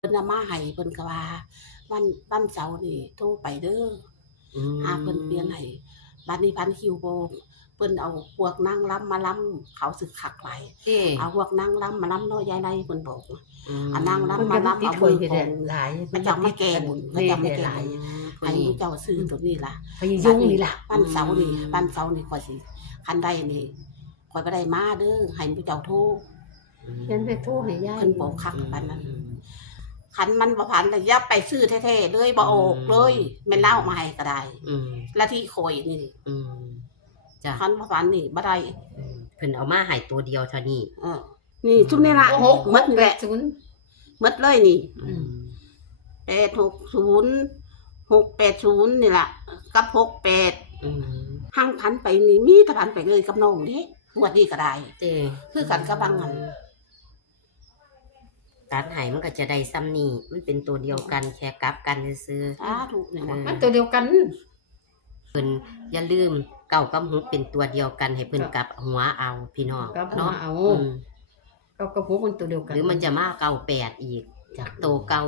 เพิ่นเอามาให้เพิ่นก็ว่าวันเสาร์นี่โทรไปเด้อหาเพิ่นเปลี่ยนให้บัดนี้พันคิวบ่เพิ่นเอาพวกนางรำมาลำเขาสึกคักหลายเอาพวกนางรำมาลำน้อยยายไรเพิ่นบอกเอานางรำมาลำเอามือของหลาย พระเจ้ามาแก้บุญพระเจ้ามาแก้บุญให้พระเจ้าซื้อตัวนี้ล่ะ พยยุงนี่ล่ะ วันเสาร์นี่ข่อยสิคันใดนี่ข่อยบ่ได้มาเด้อให้พระเจ้าโทร ฉันไปโทรให้ยาย เพิ่นบอกคักปานนั้นคันมันบ่พันแล้วอย่าไปซื้อแท้ๆเลยบ่ออกเลยแม่นเล่ามาให้ก็ได้ละที่ข่อยนี่จ้ะ คันบ่พันนี่บ่ได้ เพิ่นเอามาให้ตัวเดียวเท่านี้ นี่ซุมนี่ล่ะหมดนี่แหละ 680 หมดเลยนี่860 680นี่ล่ะกับ68หั่งพันไปนี่มีแต่พันไปเลยกับน้องเด้งวดนี้ก็ได้ เจ้ คือกันกับบางอัน ตัดให้มันก็จะได้ซ้ำนี่มันเป็นตัวเดียวกันแค่กลับกันซื่อ ถูกนี่บ่ มันตัวเดียวกัน เพิ่นอย่าลืมเก้ากับหกเป็นตัวเดียวกันให้เพิ่นกลับหัวเอาพี่น้อง กลับหัว เนาะ เอา อืม เอากับพวกมันตัวเดียวกัน หรือมันจะมาเก้าแปดอีกจากโตเก่า